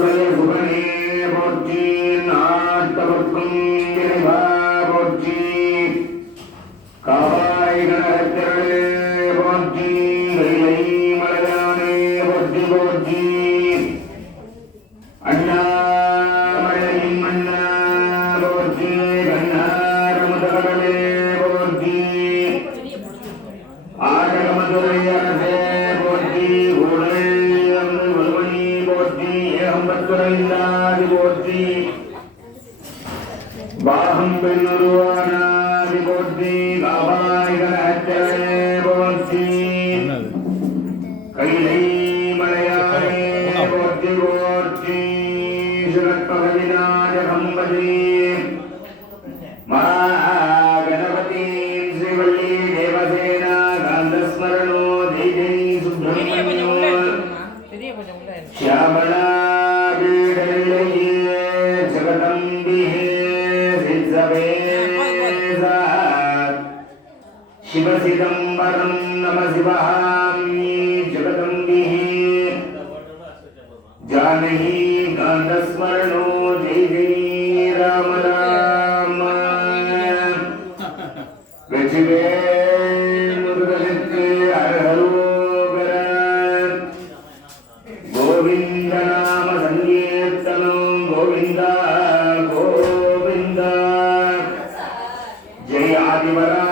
நாடுடைய சுகனே போற்றி, நாட்டவர்க்கும் இறைவா போற்றி, காவாய் கனகத்திரளே போற்றி, கைலை மலையானே போற்றி போற்றி, அண்ணாமலையின் மன்னா போற்றி, கண்ணார் முதல்வரே போற்றி, ஆடகமதுரை அரசே போற்றி, வலுமணி போற்றி, ஏகம்பத்துறையாதி போற்றி, பாகம் பெண்ணுருவானாதி போற்றி, காபாய்கனே போற்றி, கைலை மலையானே போற்றி போற்றி, சுரப்பகவிநாத கம்பதி மகாகணபதி ஸ்ரீவள்ளி தேவசேனா காந்தஸ்மரணோ தேஜை சுப்பிரமணியோ श्यामला पीडैलये जगदम्बिः सिद्धवेदा शिवसिदम्बरं नमः शिवामि जगदम्बिः जानकी कान्तस्मरणो जय जय राम राम वेजिवे मुरुगनुक्कु हरहरो गोविंद नाम संकीर्तनं गोविंद गोविंद जय आदिवरा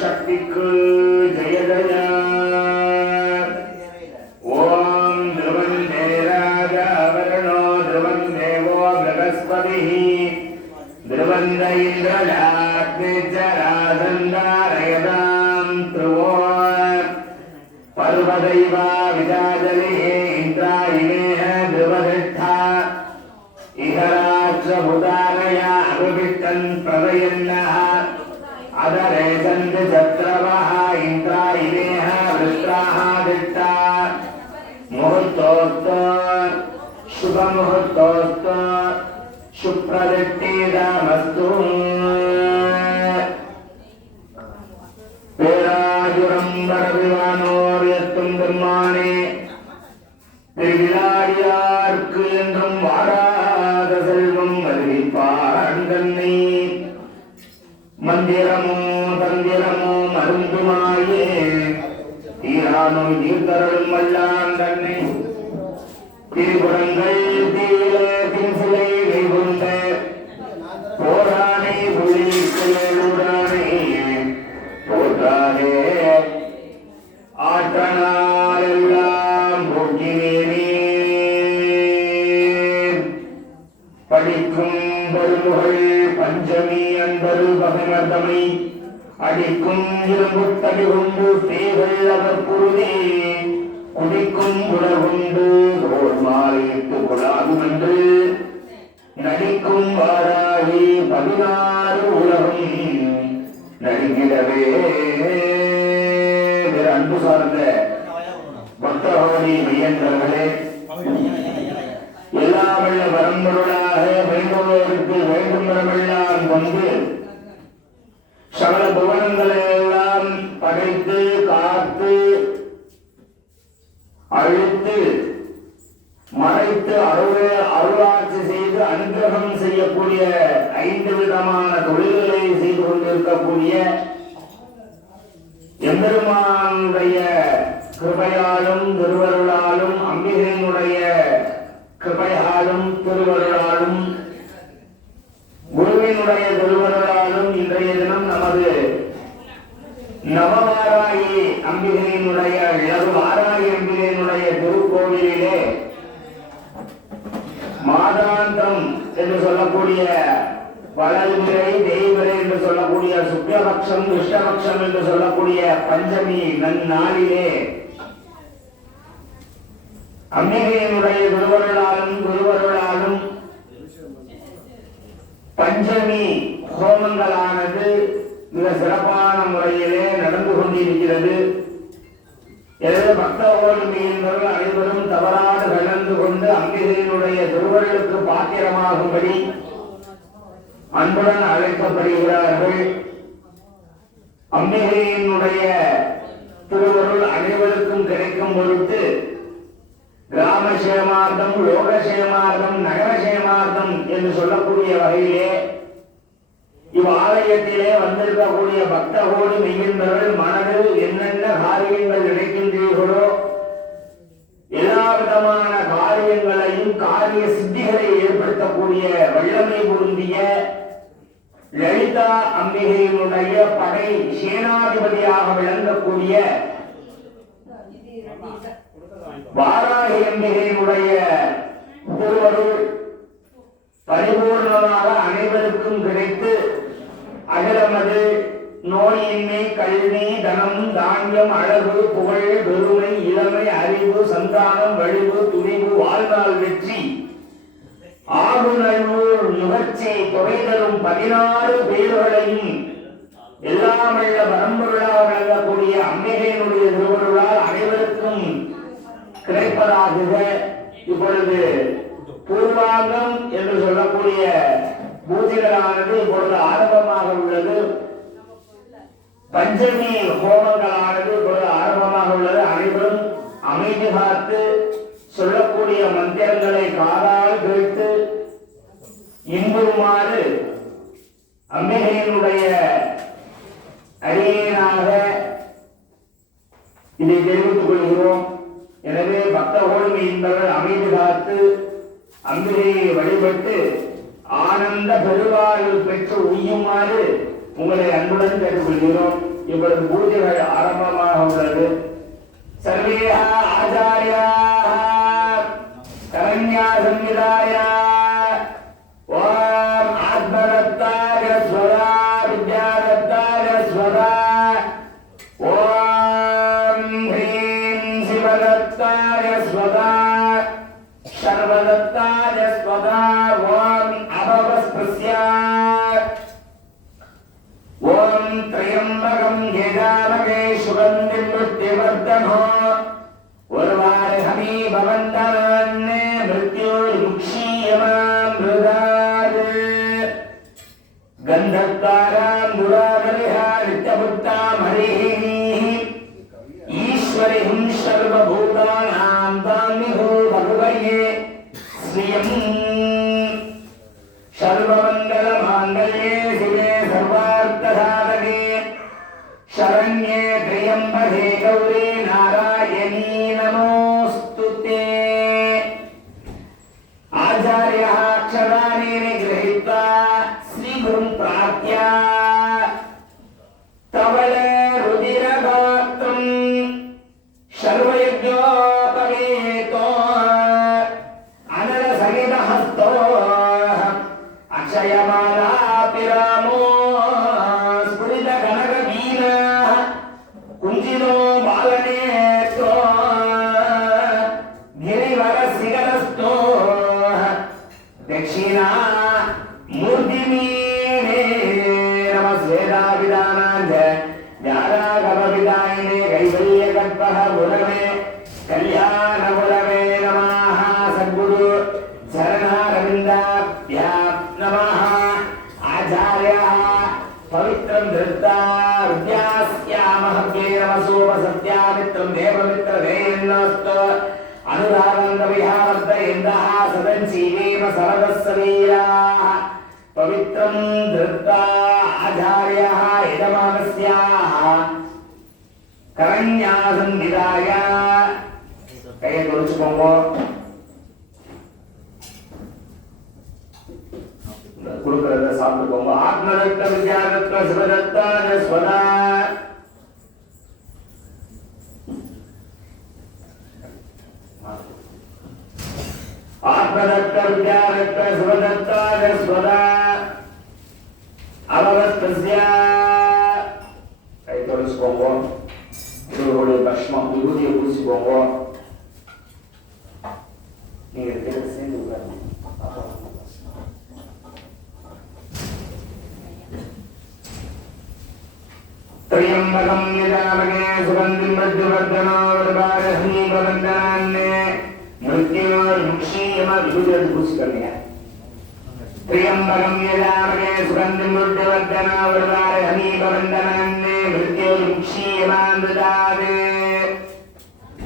शक्तिक जय जय ओम ध्रुवं राजा वरुणो ध्रुवं देवो बृहस्पतिः ध्रुवं इन्द्रजाग्निश्चरादन्दारयदां ध्रुवो पर्वदैवा विजाजलिः इन्द्रायिणेः ध्रुवदृष्टा इहराक्षभुतानया अभिविष्टन् प्रवयन्नः अदरे सन्ति शत्रवः इन्द्रायिणेः वृत्राः दिष्टा मुहूर्तोऽस्त शुभमुहूर्तोऽस्त शुप्रदिष्टिदमस्तु பேராஜுரம் வரவிவானோர் எத்தும் பெருமானே திருவிழாடியார்க்கு என்றும் வாராத செல்வம் அறிவிப்பான் தன்னை மந்திரமோ தந்திரமோ மருந்துமாயே தீரானும் தீர்த்தருளும் வல்லான் தன்னை திரிபுரங்கள் தீர தின்சிலை கைகொண்ட போரானை புலிகளூரானே போற்றானே ஆற்றனால் எல்லாம் போக்கினேனே படிக்கும் பெருமுகள் பஞ்சமி அன்பரு பகமர்தமை அடிக்கும் இரும்புத்தடி கொண்டு தேகள் அவர் குருதே குடிக்கும் உலகுண்டு தோல் மாலையிட்டு கொடாகும் என்று நடிக்கும் வாராகி 16 உலகம் நடிக்கிறவே அன்பு சார்ந்த பக்தகோடி மையன்றவர்களே, எல்லா வல்ல வரம்பொருளாக வேண்டுவோருக்கு வேண்டும் வரமெல்லாம் கொண்டு சகல புவனங்களை எல்லாம் படைத்து காத்து அழித்து மறைத்து அருளாட்சி செய்து அனுகிரகம் செய்யக்கூடிய 5 விதமான தொழில்களை செய்து கொண்டிருக்கக்கூடிய எம்பெருமானுடைய கிருபையாலும் திருவருளாலும் அம்பிகையினுடைய கிருபையாலும் திருவருளாலும் குருவினுடைய திருவருளாலும் இன்றைய தினம் நமது நவவாராகி அம்பிகையினுடைய வாராகி அம்பிகையினுடைய திருக்கோவிலிலே மாதாந்தம் என்று சொல்லக்கூடிய வளர்விரை தேய்விரை என்று சொல்லக்கூடிய சுக்லபக்ஷம் கிருஷ்ணபக்ஷம் என்று சொல்லக்கூடிய பஞ்சமி நன்னாளிலே அம்பிகையினுடைய திருவருளாலும் குருவருளாலும் பஞ்சமி ஹோமங்களானது மிக சிறப்பான முறையிலே நடந்து கொண்டிருக்கிறது. எனவே பக்தகோடி மீனவர்கள் அனைவரும் தவறாது கலந்து கொண்டு அம்பிகையினுடைய திருவருளுக்கு பாத்திரமாகும்படி அன்புடன் அழைக்கப்படுகிறார்கள். அம்பிகையினுடைய திருவருள் அனைவருக்கும் கிடைக்கும் பொருட்டு கிராம சேமார்த்தம் லோக சேமா என்று சொல்லக்கூடிய வகையிலே இவ்வாலயத்திலே வந்திருக்கக்கூடிய பக்த கோடி மெய்கின்றவர்கள் மனதில் என்னென்ன காரியங்கள் நினைக்கின்றீர்களோ எல்லா விதமான காரியங்களையும் காரிய சித்திகளை ஏற்படுத்தக்கூடிய வல்லமை பொருந்திய லலிதா அம்பிகையினுடைய படை சேனாதிபதியாக விளங்கக்கூடிய வாராகி அம்பிகையினுடைய திருவருள் பரிபூர்ணமாக அனைவருக்கும் கிடைத்து அகலமது நோயின்மை கல்வி தனம் தானியம் அழகு புகழ் பெருமை இளமை அறிவு சந்தானம் வலிவு துணிவு வாழ்நாள் வெற்றி ஆகுநல்லூர் நுகர்ச்சி தொகை தரும் 16 பேர்களையும் எல்லாமல்ல பரம்பொருளாக விளங்கக்கூடிய அம்பிகையினுடைய திருவருளால் அனைவருக்கும் கிடைப்பதாக இப்பொழுது பூர்வாங்கம் என்று சொல்லக்கூடிய பூஜைகளானது இப்பொழுது ஆரம்பமாக உள்ளது. பஞ்சமி ஹோமங்களானது இப்பொழுது ஆரம்பமாக உள்ளது. அனைவரும் அமைதி காத்து சொல்லக்கூடிய மந்திரங்களை காதால் கேட்டு இன்புமாறு அம்பிகையினுடைய அடியேனாக இதை தெரிவித்துக் கொள்கிறோம். எனவே பக்த கோடி என்பவர்கள் அமைதி காத்து அம்பிகையை வழிபட்டு ஆனந்த பெருவாழ்வு பெற்று உய்யுமாறு உங்களை அன்புடன் கேட்டுக்கொள்கிறோம். இப்பொழுது பூஜைகள் ஆரம்பமாக உள்ளது. சர்வே ஆச்சாரியா கரண்யா சம்விதாய ஓம் ஆத்மதத்தாய ஸ்வதா வித்யாதத்தாய ஸ்வதா ஓம் ஹ்ரீம் சிவதத்தாய ஸ்வதா சர்வதத்தாய ஸ்வதா ஓம் அபவஸ்பஸ்ய ஓம் த்ரயம்பகம் யஜாமகே சுகந்திம் புஷ்டிவர்தனோ உர்வாரஹமி பவந்தனான்னே மிருத்யோர்முக்ஷீயமாம் மிருதாத் கந்தத்வாராம் துராகரிஹா நித்யபுத்தாம் ஹரிஹி ஈஸ்வரிஹும் சர்வபூதானாம் தாமிஹோ பகவயே ஸ்ரீயம் சர்வமங்கல மாங்கல்யே சிவே சர்வார்த்தசாதகே शरण्ये त्र्यम्बके गौरी नारायणी नमोस्तुते. आचार्यः अक्षराणि गृहीत्वा श्रीगुरुं प्राप्य तवल रुधिरगात्रं सर्वयज्ञोपवेतो अनलसहितहस्तो अक्षयमालापि रामो कुंजिनो बालनेत्रो गिरिवरसिगरस्तो दक्षिणा मूर्तिमीने नमस्वेदाभिधानाञ्च ज्ञानागमविदायिने कैवल्यकल्पः गुरवे कल्याणगुरवे नमः. सद्गुरु चरणारविन्दाभ्यां नमः. आचार्यः पवित्रं धृत्वा विद्यास्यामहव्ये नमसोपसत्यामित्रं देवमित्रधेयन्नस्तु अनुरागन्तविहावर्तयन्तः सदञ्जीवेम सरदस्सवीराः. पवित्रं धृत्वा आचार्यः यजमानस्याः करण्यासं विदाय கையை குறிச்சுக்கோங்க. கொடுக்கிறத சாப்பிட்டுக்கோங்க. ஆத்மதத்த வித்யாதத்த சிவதத்தா ஸ்வதா ஆத்மதத்த வித்யாதத்த சிவதத்தா ஸ்வதா அவவஸ்தஸ்ய கை தொடச்சுக்கோங்க. இவருடைய பஷ்மம் விபூதியை பூசிக்கோங்க. நீங்க சேர்ந்து உட்காருங்க. त्र्यम्बकं यजामहे सुगन्धिं प्रज्वलवर्धनो वरदारहनि भवन्तनान्ने मृत्योर्मुक्षीयमविभुजं पुष्कर्ण्य. त्र्यम्बकं यजामहे सुगन्धिं प्रज्वलवर्धनो वरदारहनि भवन्तनान्ने मृत्योर्मुक्षीयमामृतात्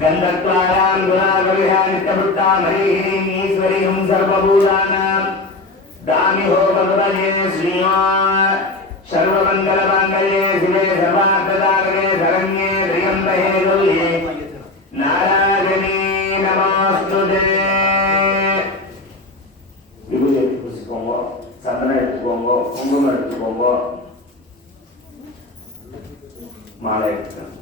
गन्धत्वारां गुणागविहा नित्यभुक्तां हरिः ईश्वरीं सर्वभूतानां दामि हो भगवते श्रियो सर्वमङ्गलमाङ्गल्ये शिवे सर्वार्थसाधके शरण्ये त्र्यम्बके गौरी नारायणी नमोस्तुते विभूति எடுத்துக்கோங்க சந்தனம் எடுத்துக்கோங்க குங்குமம் எடுத்துக்கோங்க மாலை எடுத்துக்கோங்க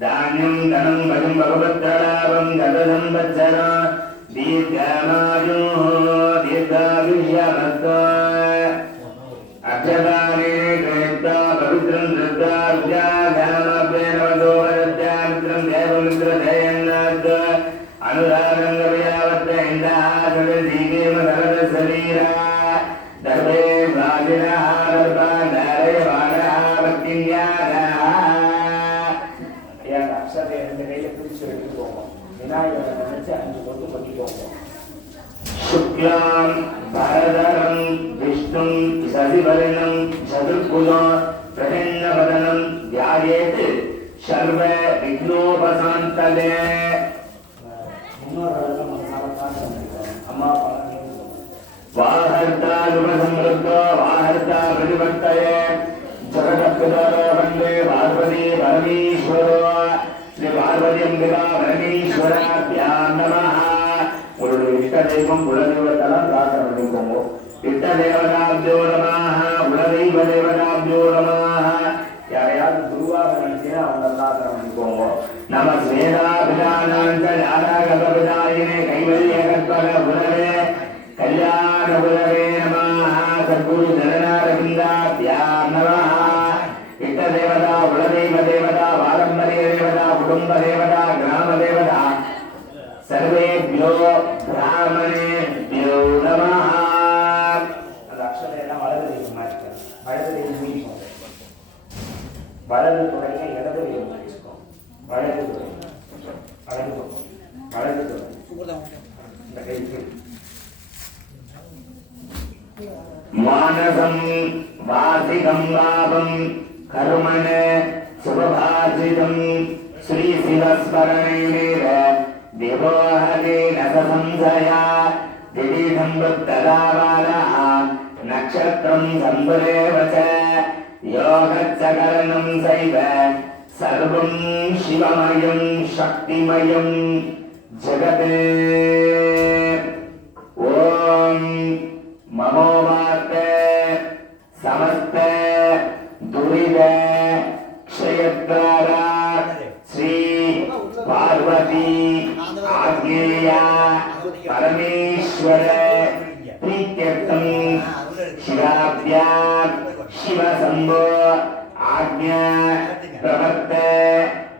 धान्यं धनं भजं भगवत्तलाभं गतदं वत्सरा दीर्घमायुः दीर्घायुष्यमस्तु अक्षतानि कृत्वा पवित्रं धृत्वा विद्याधामभ्येनवदो वरद्यामित्रं देवमित्रधयन्नाद् अनुरागं गव्यावत्त इन्दः सदजीवेम धरदशरीरा दर्भे स्वादिनः दर्भान्धारयवानः भक्तिन्यादः शुक्लां भरधरं विष्णुं शशिवर्णं चतुर्भुजं प्रसन्नवदनं ध्यायेत् सर्व विघ्नोपशान्तये वाहर्ता शुभसमृद्धो वाहर्ता प्रतिवर्तये जगदपितरो वन्दे पार्वती परमेश्वरो श्री पार्वती अंबिका परमेश्वराभ्यां नमः उरुडु इष्टदैवं कुलदेवतलं प्रार्थनिकोमो इष्टदेवताभ्यो नमः कुलदैव देवताभ्यो नमः यायाद गुरुवारनंतिना प्रार्थनिकोमो नमः स्वेदाभिधानांच यादागतविदायिने कैवल्यकल्पक गुरवे कल्याण गुरवे नमः सद्गुरु जननारविन्दाभ्यां नमः इष्टदेवता कुलदैव देवता पारंपरिक देवता कुटुंब देवता ग्राम देवता सर्वेभ्यो ब्राह्मणेभ्यो नमः अक्षरेण वलदु वलदु तुडैय इडदु मार्चुको वलदु मानसं वासिकं भावं कर्मण शुभभाषितं श्री शिवस्मरणेनेव विवोहने न संशया दिदिधं वृत्तदावानः नक्षत्रं सम्भुरेव च योगच्चकरणं सैव सर्वं शिवमयं शक्तिमयं जगते ॐ ममोवार्ते समस्त दुरिद क्षयद्वारा श्री पार्वती आज्ञेया परमेश्वर प्रीत्यर्थं शिवाभ्या शिवशम्भो आज्ञा प्रवर्त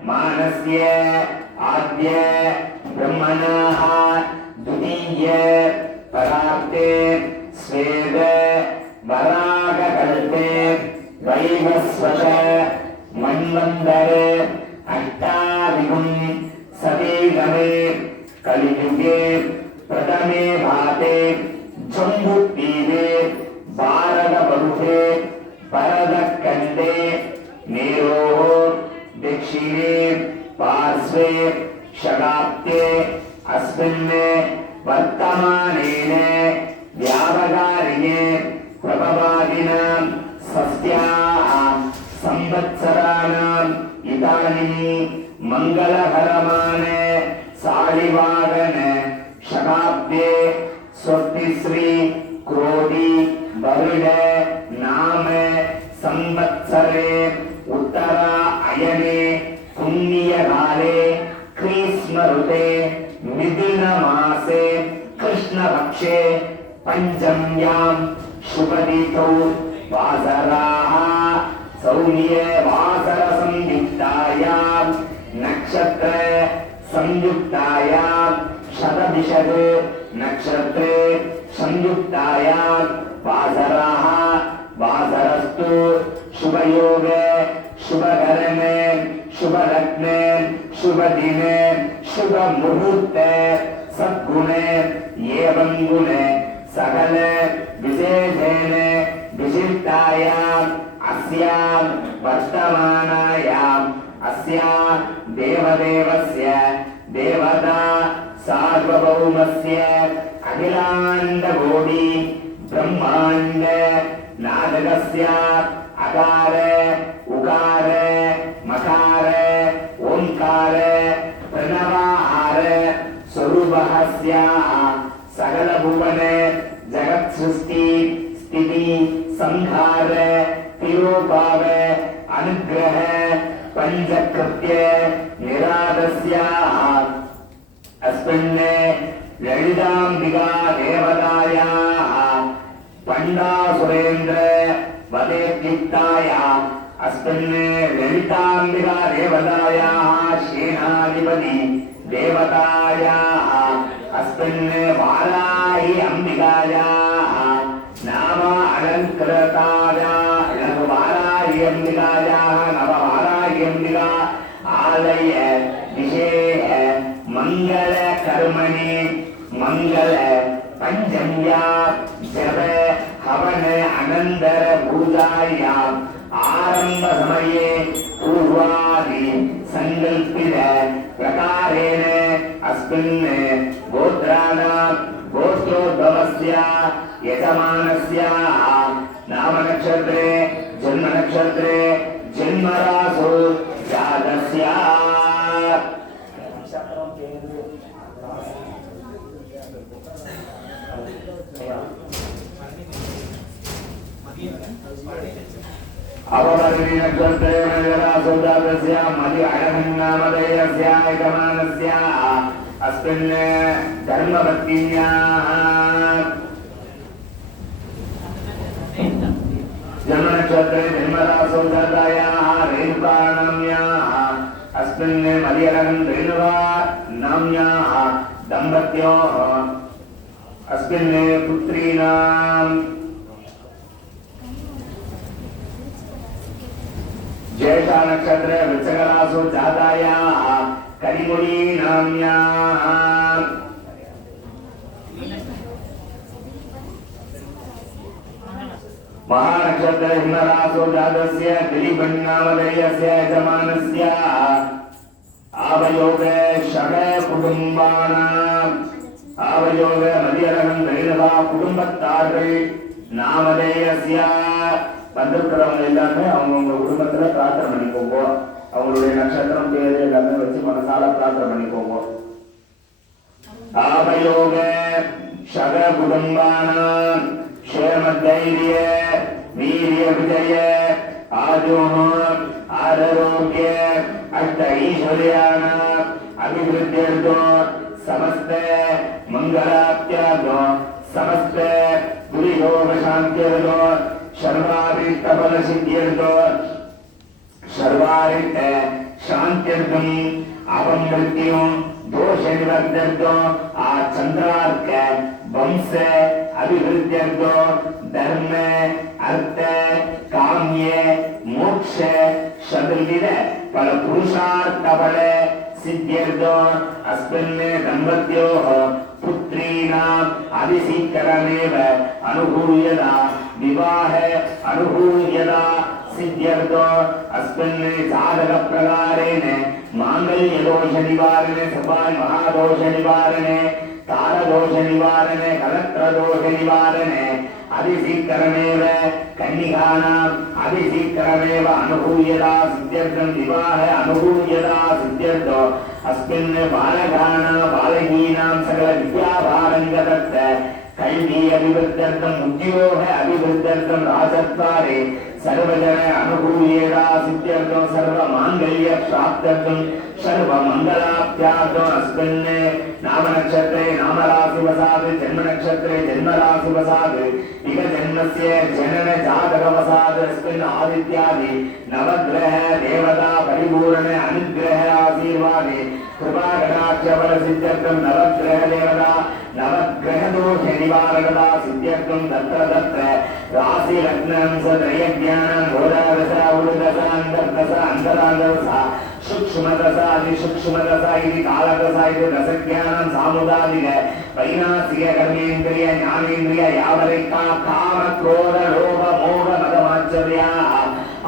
मानस्य आद्य ब्रह्मणः द्वितीय परार्ते स्वेद वरागकल्पे वैवस्वत मन्वन्तरे अष्टाविगुं सतीगमे कलियुगे प्रथमे भाते जम्बुद्वीपे भारतवर्षे भरतखण्डे मेरोः दक्षिणे पार्श्वे शताब्दे अस्मिन् वर्तमानेन व्यापकारिणे प्रभवादिनां षष्ट्याः संवत्सराणाम् इदानीं मंगलकरमान सालिवागन शताब्दे स्वस्तिश्री क्रोधी वरुण नाम संवत्सरे उत्तरा अयने पुण्यकाले ग्रीष्म ऋते मिथुन मासे कृष्ण पक्षे पंचम्यां शुभदितौ वासराः सौम्ये वासर संयुक्तायां नक्षत्र संयुक्तायां शतभिषद् नक्षत्रे संयुक्तायां वासराः वासरस्तु शुभयोगे शुभकरणे शुभलग्ने शुभदिने शुभमुहूर्ते सद्गुणे एवं गुणे सकल विशेषेण विशिष्टायाम् अस्यां वर्तमानायाम् अस्या देवदेवस्य देवता सार्वभौमस्य अखिलाण्डकोटि ब्रह्माण्ड नाटकस्य अकार उकार मकार ओंकार प्रणवाहार स्वरूपस्य सकल भुवन जगत् सृष्टि स्थिति संहार तिरोभाव अनुग्रह पंचकृत्य निरादस्य अस्मिन् ललिताम्बिका देवतायाः पंडासुरेन्द्र वदेक्लिप्तायाम् अस्मिन् ललिताम्बिका देवतायाः सेनाधिपति देवतायाः अस्मिन् वाराही अंबिकायाः नाम अलङ्कृतायाः वाराही अंबिकायाः नव वाराही अंबिका आलय विशेष मंगल कर्मणि मंगल पंचम्या जप हवन अनंतर पूजायां आरंभ समये पूर्वादि संकल्पित प्रकारेण अस्मिन् गोत्राणां गोत्रोद्भवस्य यजमानस्य नाम नक्षत्रे जन्मरासु जातस्य अववर्णी नक्षत्रे मलरासु जातस्य मलि अयनामधेयस्य यजमानस्य अस्मिन् धर्मपत्न्याः जन्मनक्षत्रे जन्मरासु जातायाः रेणुकानाम्याः अस्मिन् मलयरहं रेणुका नाम्याः दम्पत्योः अस्मिन् पुत्रीणां ज्येष्ठ नक्षत्रे वृश्चिकरासु जातायाः करिमुनी नाम्याः महानक्षत्रे हिमरासु जातस्य दिलीपन्नामधेयस्य यजमानस्य आवयोगे षड कुटुम्बानाम् आवयोगे मदियरहं रेणुका कुटुम्बत्ताர்கள் नामधेयस्य வந்திருக்கிறவங்க எல்லாமே அவங்கவுங்க குடும்பத்துல பிரார்த்தனை பண்ணிக்கோங்க. அவங்களுடைய நட்சத்திரம் பேரு எல்லாமே வச்சு மனசால பிரார்த்தனை பண்ணிக்கோங்க. ஆபயோக சக குடும்பானாம் க்ஷேம தைரிய வீரிய விஜய ஆஜோகம் ஆரோக்கிய அஷ்ட ஐஸ்வர்யானாம் அபிவிருத்தியர்த்தம் समस्त मंगलाप्यार्थो समस्त दुर्योग शांत्यर्थो सर्वारिष्ट फल सिद्ध्यर्थो सर्वारिष्ट शांत्यर्थम अपमृत्यु दोष निवर्त्यर्थो आ चंद्रार्क वंश अभिवृद्ध्यर्थो धर्म अर्थ काम्य मोक्ष शतविध फल पुरुषार्थ फल सिद्ध्यर्थो अस्मिन् दम्पत्योः पुत्रीणाम् अतिशीघ्रमेव अनुकूल्यता विवाह अनुकूल्यता सिद्ध्यर्थो अस्मिन् जातक प्रकारेण मांगल्य दोष निवारणे सभाय महादोष निवारणे तार दोष निवारणे कलत्र दोष निवारणे अतिशीघ्रमेव कन्यकानाम् अतिशीघ्रमेव अनुकूल्यता सिद्ध्यर्थं विवाह अनुकूल्यता सिद्ध्यर्थो अस्मिन् बालकानां बालकीनां सकल विद्याभारङ्गतत् कल्वी अभिवृद्ध्यर्थम् उद्योग अभिवृद्ध्यर्थं राजत्वारे सर्वजन अनुकूल्यता सिद्ध्यर्थं सर्वमाङ्गल्य प्राप्त्यर्थं सर्वमङ्गलाप्त्यार्थम् अस्मिन् नाम नक्षत्रे नाम राशि वसाद जन्म नक्षत्रे जन्म राशि वसाद इह जन्मस्य जनन जातक वसाद अस्मिन् आदित्यादि नवग्रह देवता परिपूर्ण अनुग्रह आशीर्वादे कृपा कटाक्ष बल सिद्ध्यर्थं नवग्रह देवता नवग्रह दोष निवारणता सिद्ध्यर्थं तत्र तत्र राशि लग्नं सत्रय ज्ञानं घोरादशा उलदशा अंतर्दशा अंतरादशा सूक्ष्मदशा अधिसूक्ष्मदशा इति कालदशा इति दशज्ञानं सामुदादिक वैनासिक कर्मेन्द्रिय ज्ञानेन्द्रिय यावरेका काम क्रोध लोभ मोह मदमाश्चर्या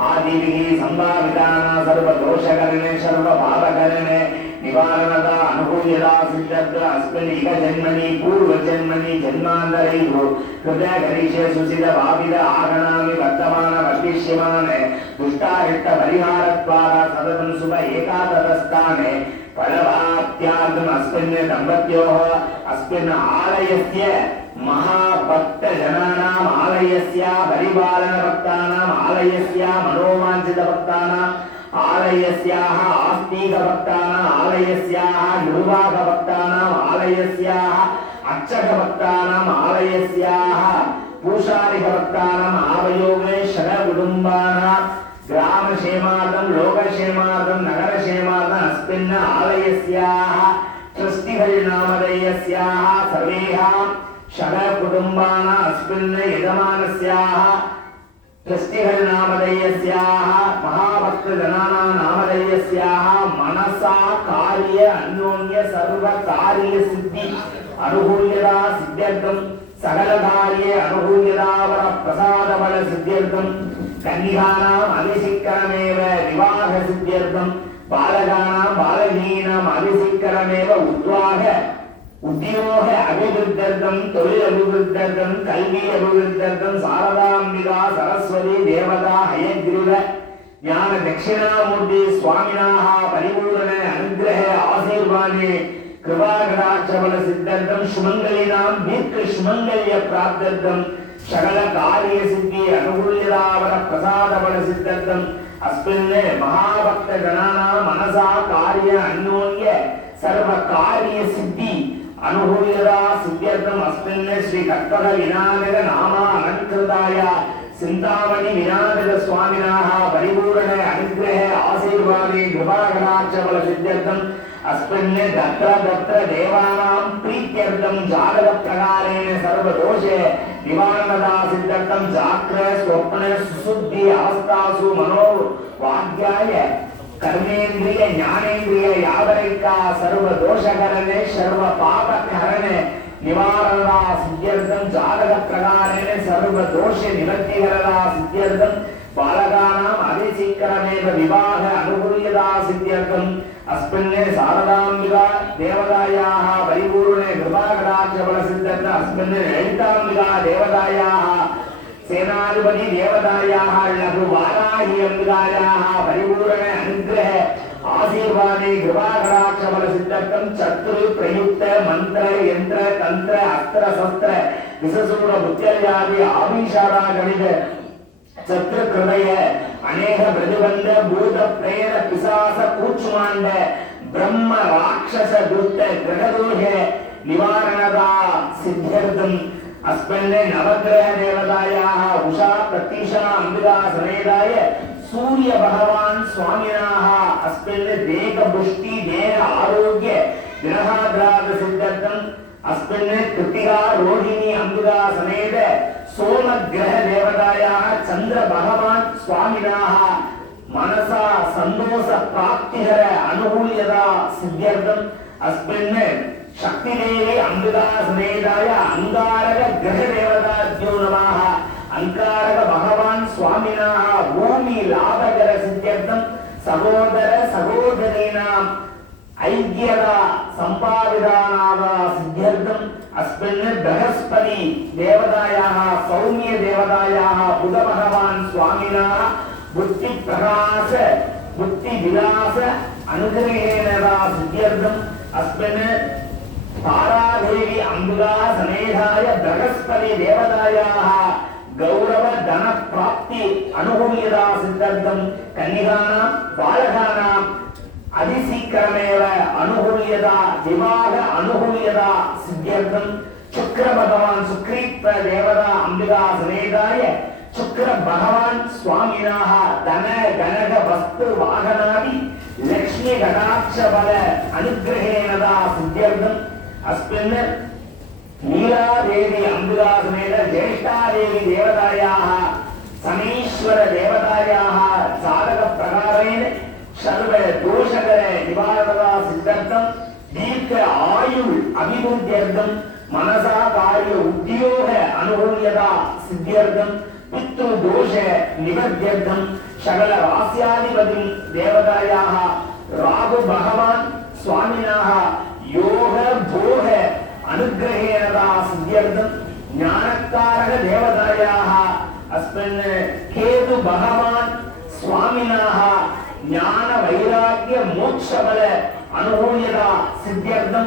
आदिभिः संभावितानां सर्वदोषकरणे सर्वपापकरणे निवारणता अनुकूल्यता सिद्ध्यर्थ अस्मिन् इह जन्मनि पूर्वजन्मनि जन्मान्तरेषु कृतकरिष्ये सुसित भावित आगणामि वर्तमान वर्तिष्यमाने दुष्टारिष्ट परिहारद्वारा सततं शुभ एकादशस्थाने फलप्राप्त्यार्थम् अस्मिन् दम्पत्योः अस्मिन् आलयस्य महाभक्त जनानाम् आलयस्य परिपालन भक्तानाम् आलयस्य मनोवाञ्छित भक्तानाम् आलयस्याः आस्तिक भक्तानाम् आलयस्याः निर्वाह भक्तानाम् आलयस्याः अर्चक भक्तानाम् आलयस्याः पूषारिक भक्तानाम् आवयोगे षड्कुटुम्बानां ग्रामक्षेमार्थं लोकक्षेमार्थं नगरक्षेमार्थम् अस्मिन् आलयस्याः ट्रस्टिनामधेयस्याः सर्वेषां षड्कुटुम्बानाम् अस्मिन् यजमानस्याः ट्रस्टिनामधेयस्याः महाभक्त जनानां नामधेयस्याः मनसा कार्य अन्योन्य सर्व कार्य सिद्धि अनुकूल्यता सिद्ध्यर्थं सकल कार्य अनुकूल्यता वर प्रसाद बल सिद्ध्यर्थं कन्यानाम् अतिशीघ्रमेव विवाह सिद्ध्यर्थं बालकानां बालकीनाम् अतिशीघ्रमेव उद्योग अभिवृद्ध्यर्थं तोलिल अभिवृद्ध्यर्थं कल्वी अभिवृद्ध्यर्थं शारदाम्बिका सरस्वती देवता हयग्रीव ज्ञान दक्षिणामूर्ति स्वामिनाः परिपूर्ण अनुग्रह आशीर्वादे कृपा कटाक्ष बल सिद्ध्यर्थं सुमंगलिनां दीर्घ सुमंगल्य प्राप्त्यर्थं सकल कार्य सिद्धि अनुकूल्यता वर प्रसाद बल सिद्ध्यर्थं अस्मिन् महाभक्त जनानां मनसा कार्य अन्योन्य सर्व कार्य सिद्धि अनुकूल्यता सिद्ध्यर्थम् अस्मिन् श्री कल्पक विनायक नाम अलंकृताय चिंतामणि विनायक स्वामिनाः परिपूर्ण अनुग्रह आशीर्वादे कृपा कटाक्ष बल सिद्ध्यर्थम् अस्मिन् तत्र तत्र देवानां प्रीत्यर्थं जातक प्रकारेण सर्वदोष निवारणता सिद्ध्यर्थं जाग्रत स्वप्न सुशुद्धि अवस्थासु मनो वाक्याय कर्मेन्द्रिय ज्ञानेन्द्रिय यावरेका सर्वदोषकरणे सर्वपापकरणे निवारणता सिद्ध्यर्थं जातक प्रकारेण सर्वदोष निवृत्तिकरता सिद्ध्यर्थं बालकानाम् अतिशीघ्रमेव विवाह अनुकूल्यता सिद्ध्यर्थम् अस्मिन् शारदाम्बिका देवतायाः परिपूर्णे कृपा कटाक्ष बल सिद्ध्यर्थम् अस्मिन् ललिताम्बिका देवतायाः सेनाधिपति देवतायाः लघु वाराही अम्बिकायाः परिपूर्ण अनुग्रह आशीर्वादे कृपा कटाक्ष बल सिद्ध्यर्थं चतुर् प्रयुक्त मंत्र यंत्र तंत्र अस्त्र शस्त्र विशसूर बुद्ध्यादि आभिषारा गणित चतुर हृदय अनेक प्रतिबंध भूत प्रेत पिशाच कूष्मांड ब्रह्म राक्षस दुष्ट ग्रहदोष निवारणता सिद्ध्यर्थम् अस्मिन् नवग्रह देवतायाः उषा प्रतीशा अंबिका समेताय सूर्य भगवान स्वामिनाः अस्मिन् देह पुष्टि देह आरोग्य ग्रहाद्राद सिद्ध्यर्थम् अस्मिन् कृतिका रोहिणी अंबिका समेत सोमग्रह देवतायाः चंद्र भगवान स्वामिनाः मनसा संतोष प्राप्तिकर अनुकूल्यता सिद्ध्यर्थम् अस्मिन् शक्ति देवी अंबिका समेताय अंगारक ग्रह देवताभ्यो नमः अंगारक भगवान स्वामिनाः भूमि लाभकर सिद्ध्यर्थं सहोदर सहोदरीनां ऐक्यता संपादितानां सिद्ध्यर्थम् अस्मिन् बृहस्पति देवतायाः सौम्य देवतायाः बुध भगवान स्वामिनाः बुद्धि प्रकाश बुद्धि विलास अनुग्रहेण सिद्ध्यर्थम् अस्मिन् तारादेवी अंबिका समेताय बृहस्पति देवतायाः गौरव धन प्राप्ति अनुकूल्यता सिद्ध्यर्थं कन्यानां बालकानां அதிசீக்கிரமேவ அனுகூல்யதா விவாக அனுகூல்யதா சித்தியர்த்தம் சுக்கிர பகவான் சுக்ரீத்வ தேவதா அம்பிகா சமேதாய சுக்கிர பகவான் சுவாமினாக தன கனக வஸ்து வாகனாதி லக்ஷ்மி கடாட்ச பல அனுகிரகேனதா சித்தியர்த்தம் அஸ்மின் நீலா தேவி அம்பிகா சமேத ஜேஷ்டா தேவி தேவதாயாः சமீஸ்வர தேவதாயாः சாதக பிரகாரேण सर्व दोषकर निवारणदा सिद्धर्थम दीर्घ आयु अभिवृद्ध्यर्थम मनसा कार्य उद्योग अनुकूल्यता सिद्ध्यर्थम पितृ दोष निवृत्त्यर्थम सकल रास्याधिपति देवतायाः राहु भगवान स्वामिनाः योग भोग अनुग्रहेणदा सिद्ध्यर्थम ज्ञानकारक देवतायाः अस्मिन् केतु भगवान स्वामिनाः ज्ञान वैराग्य मोक्ष बल अनुकूल्यता सिद्ध्यर्थम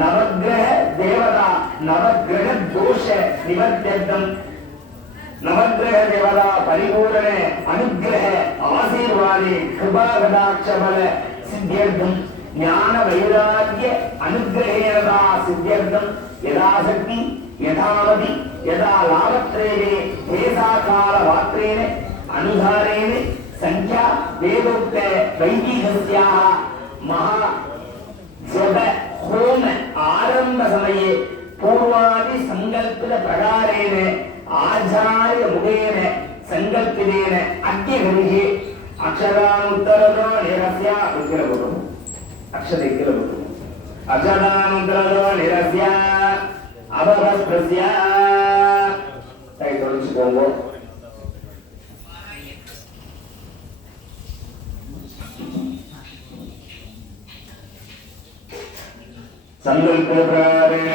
नवग्रह देवता नवग्रह दोष निवृत्त्यर्थम नवग्रह देवता परिपूर्ण अनुग्रह आशीर्वादे कृपा कटाक्ष बल सिद्ध्यर्थम ज्ञान वैराग्य अनुग्रहेणता सिद्ध्यर्थम यदाशक्ति यथामति यदा लाभत्रेणे देशाकाल वात्रेण अनुधारेण संख्या वेदोक्त वैदिकस्याः महा जप होम आरंभ समये पूर्वादि संकल्पित प्रकारेण आचार्य मुखेन संकल्पितेन अद्य गृहे अक्षरानुत्तरतो निरस्य विग्रहः अक्षरे विग्रहः अक्षरानुत्तरतो निरस्य अभवस्प्रस्य दैतोलुचुकोंगो संकल्प प्रकारेण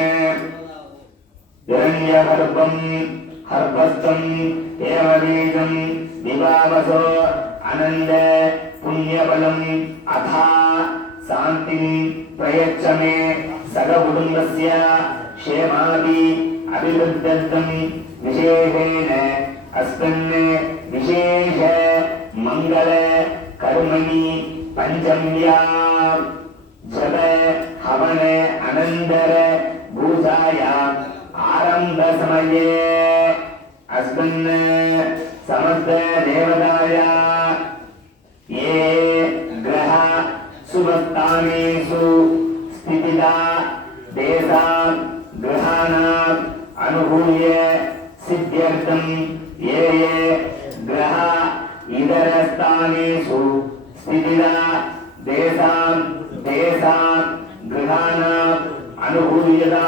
हिरण्यगर्भं हर्भस्थं हेमबीजं विवावसो आनंद पुण्यबलम् अथा शान्तिं प्रयच्छ मे सगकुटुम्बस्य क्षेमाभि अभिवृद्ध्यर्थं विशेषेण अस्मिन् विशेष मंगल कर्मणि पंचम्यां जप हवन अनंतर पूजाया आरंभ समये अस्मिन् समस्त देवताया ये ग्रह शुभस्थानेषु स्थितिता देशा ग्रहाणाम् अनुकूल्य सिद्ध्यर्थं ये ग्रह इतर स्थानेषु स्थितिता देशा गृहाणाम् अनुकूल्यता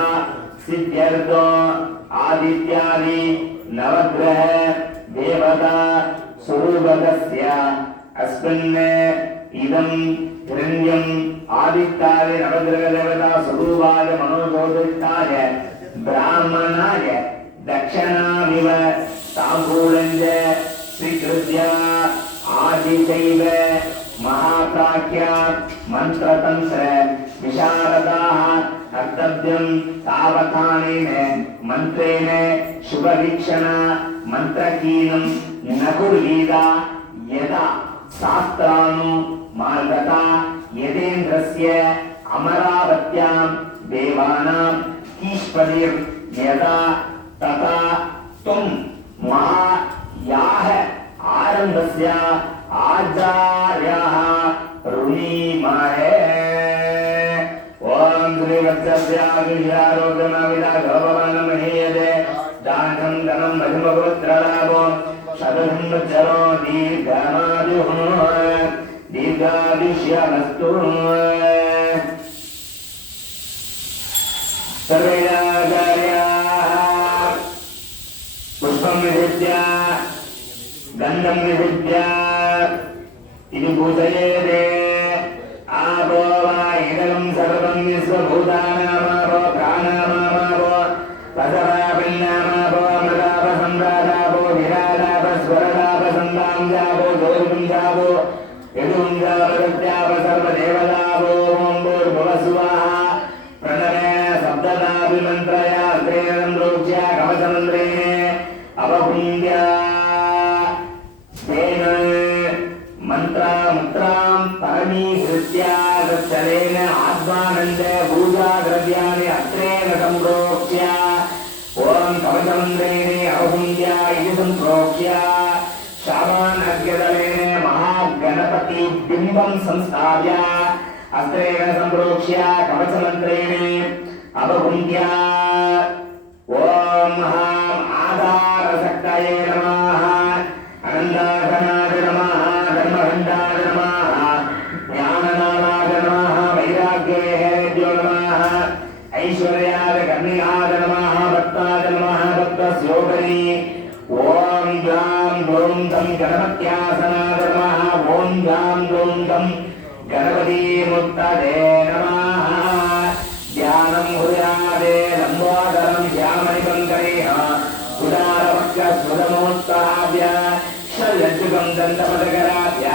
सिद्ध्यर्थो आदित्यादि नवग्रह देवता स्वरूपकस्य अस्मिन् इदं हिरण्यम् आदित्यादि नवग्रह देवता स्वरूपाय मनोज्योतिष्ठाय ब्राह्मणाय दक्षिणामिव ताम्बूलञ्च स्वीकृत्य आदिशैव महाप्राख्या मंत्रतंत्र विशारदाः कर्तव्यं सावधानेन मंत्रेण शुभवीक्षण मंत्रकीनं न कुर्वीत यदा शास्त्रानु मार्गता यदेन्द्रस्य अमरावत्यां देवानां ईश्वरीं यदा तथा तुम महायाः आरंभस्य आचार्याः ऋणीमहे ओम श्री वत्सस्याभिषारोगमविदा भगवान् महीयते दानं धनं महिमगोत्रलाभो शतसंवत्सरो दीर्घमायुः दीर्घायुष्यमस्तु सर्वे आचार्याः पुष्पं विधित्य गन्धं विधित्य इति पूजयेते आपो वा इदं सर्वं विश्वभूतानामापो प्राणानामापो पसरापिन्नामापो मृदापसम्रादापो विरादापस्वरदापसन्दांजापो गौरिपुञ्जापो यदुञ्जापदत्याप सर्वदेवतापो ॐ भूर्भुवस्सुवः प्रणवे सप्तदाभिमन्त्रया त्रेणं रोच्य कवचमन्त्रेण अवपुण्य तेन मंत्र मुद्रां परमीकृत्य आनंद पूजा द्रव्याणि अत्रेण संप्रोक्ष्य ओम कवचमन्त्रेण अवहुञ्ज्य इति संप्रोक्ष्य शावान् अग्रदलेन महागणपति बिम्बं संस्थाप्य अस्त्रेण संप्रोक्ष्य कवचमन्त्रेण अवहुञ्ज्य ओम आधारशक्तये नमः अनन्ताघनाय नमः धर्मघण्टाय नमः ज्ञाननादाय नमः वैराग्यवेहेभ्यो नमः ऐश्वर्याय कन्याय नमः भक्ताय नमः भक्तस्योपरि ओम ग्लां ग्लौं तं गणपत्यासनाय नमः ओम ग्लां ग्लौं तं गणपतिमुत्तदे नमः ध्यानं हृदयादे लम्बोदरं श्यामणिकङ्करेण उदारवक्षस्फुटमोत्तराभ्य षड्जुगं दन्तपदकराभ्य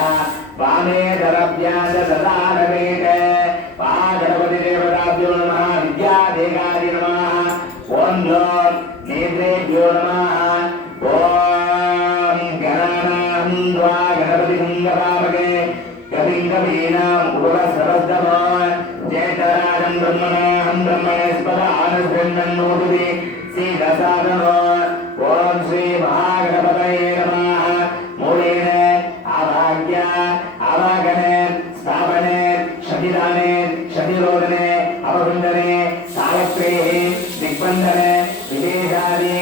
वामेतरभ्य ददारवेट पागणपतिदेवताभ्यो नमः विद्यादेगाय नमः ॐ ग्लौं नेत्रेभ्यो नमः ॐ गणानां द्वा गणपतिगङ्गपामगे कविङ्गवीनाम् उरस्रवस्तमो जेतराजं ब्रह्मणाहं ब्रह्मणस्पद आनस्ब्रह्मन्नोतुभि सीदसादनो ओम श्री महागणपतये नमः मूलेन आभाग्य आवागने स्थापने शनिदाने शनिरोधने अवगुण्डने सालक्रेः दिग्बन्धने विदेशादि